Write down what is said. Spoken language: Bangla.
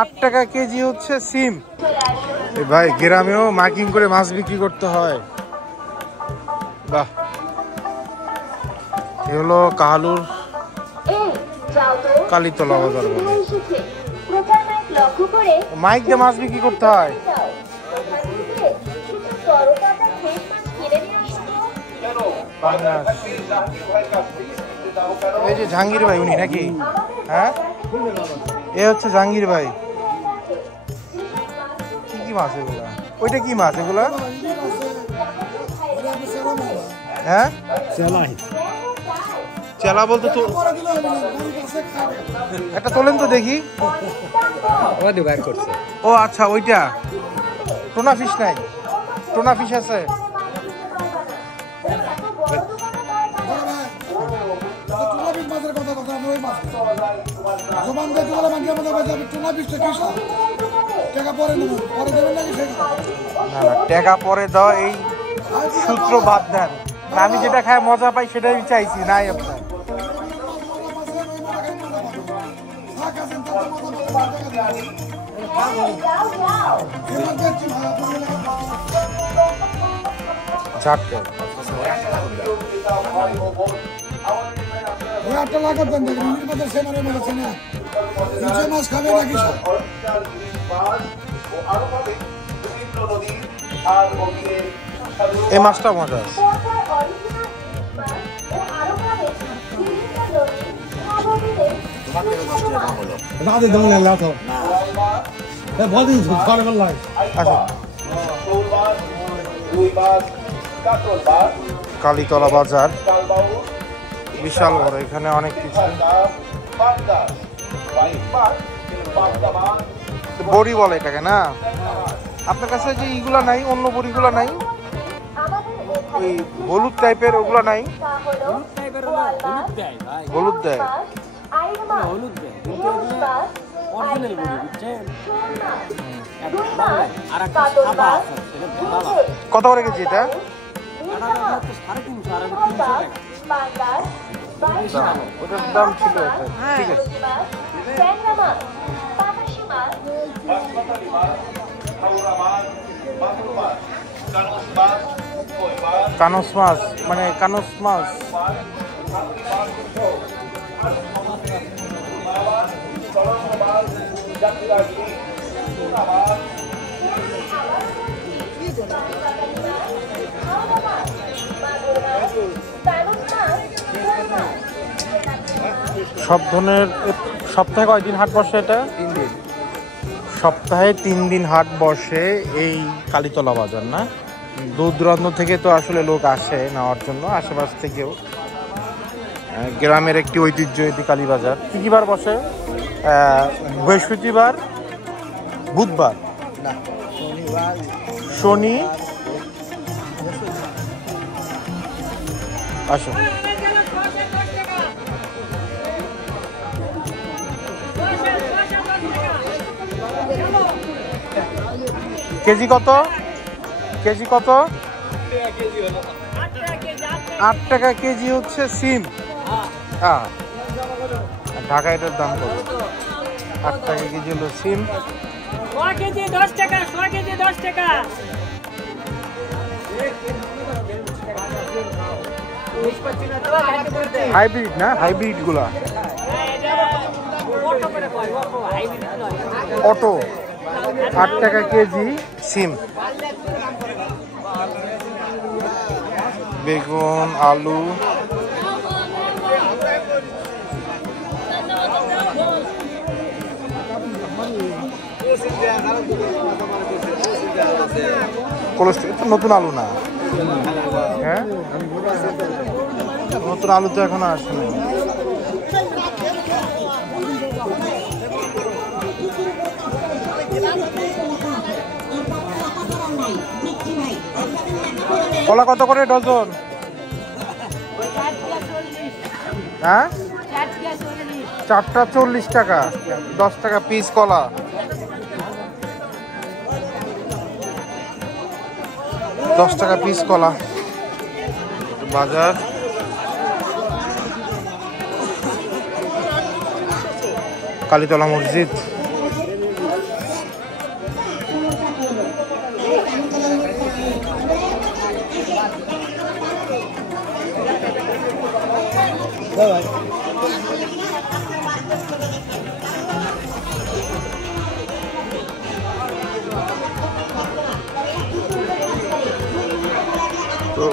8 টাকা কেজি হচ্ছে সিম। ভাই গ্রামেও মার্কিং করে মাছ বিক্রি করতে হয়। বাহ, এ হলো কাহালুর কালীতলা বাজার বলে। মাইক দিয়ে মাছ বিক্রি করতে হয়। এই যে জাহাঙ্গীর ভাই উনি নাকি? হ্যাঁ, এ হচ্ছে জাহাঙ্গীর ভাই। কি কি মাছ এগুলা? ওইটা কি মাছ এগুলা? হ্যাঁ, চেলা বলতে তো একটা তোলেন তো দেখি। ও আচ্ছা, ওইটা টোনা ফিশ নাই? টোনা ফিশ আছে? না না, টাকা পরে দাও, এই সূত্র বাদ দেন। আমি যেটা খাই মজা পাই সেটাই চাইছি, নাই আপনার। এই মাছটা মজা আছে। কালীতলা বাজার বিশাল বড়, এখানে অনেক কিছু। বড়ি বলে এটাকে না? আপনার কাছে যে ইগুলা নাই, অন্য বড়িগুলা নাই? ওই হলুদ টাইপের ওগুলা নাই? হলুদ দেয়। কত করে কেজি এটা? ওটার দাম ছিল, ঠিক আছে। কানস মাছ মানে কানস মাছ। সব ধরনের। সপ্তাহে কয়দিন হাট বসে এটা? 3 দিন। সপ্তাহে 3 দিন হাট বসে এই কালীতলা বাজার না? দূর দূরান্ত থেকে তো আসলে লোক আসে নেওয়ার জন্য, আশেপাশ থেকেও। গ্রামের একটি ঐতিহ্য এটি কালী বাজার। কি কি বার বসে? বৃহস্পতিবার, বুধবার, শনি। আসো, কেজি কত? কেজি কত? 8 টাকা কেজি হচ্ছে সিম। হ্যাঁ, ঢাকা এটার দাম কত? 8 টাকা কেজি হলো সিম। 10 টাকা। 100 কেজি 10 টাকা। হাইব্রিড না? হাইব্রিড গুলা অটো। 8 টাকা কেজি সিম। বেগুন, আলু, নতুন আলু না? হ্যাঁ, নতুন আলু তো এখনো আসে না। কলা কত করে ডজন? হ্যাঁ, 4টা 40 টাকা। 10 টাকা পিস কলা। দশ টাকা পিস কলা। বাজার কালীতলা মসজিদ। তো